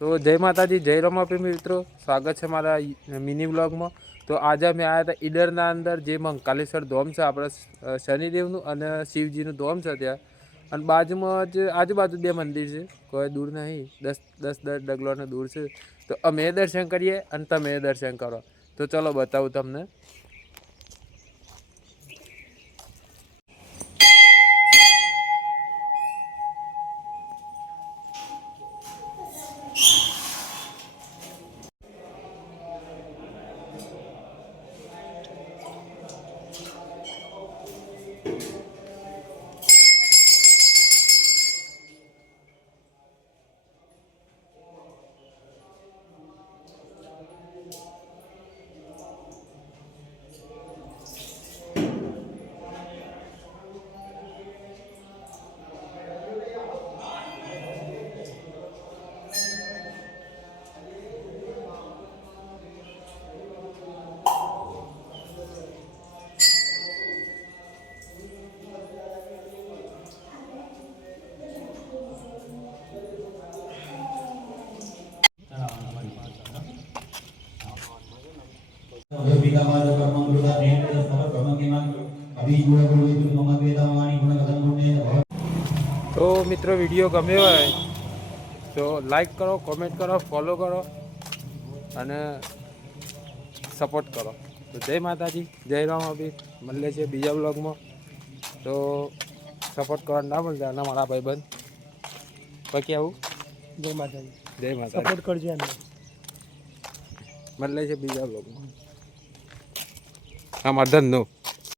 તો જય માતાજી, જય રમાપી મિત્રો, સ્વાગત છે મારા મિની વ્લોગમાં. તો આજે અમે આવ્યા હતા ઈડરના અંદર જે મંકાલેશ્વર ધોમ છે આપણે શનિદેવનું અને શિવજીનું ધોમ છે ત્યાં. અને બાજુમાં જ આજુબાજુ બે મંદિર છે, કોઈ દૂર નહીં, 10 ડગલોને દૂર છે. તો અમે દર્શન કરીએ અને તમે દર્શન કરો. તો ચલો બતાવું તમને. તો મિત્રો વિડીયો ગમ્યો હોય તો લાઈક કરો, કોમેન્ટ કરો, ફોલો કરો અને સપોર્ટ કરો. તો જય માતાજી, જય રામાપીર. મળે છે બીજા બ્લોગમાં. તો સપોર્ટ કરવા ના મળશે અને મારા ભાઈબંધ બાકી આવું. જય માતાજી, જય માતાજી, સપોર્ટ કરજો એમને. મળે છે બીજા બ્લોગમાં. આમાં ધંધો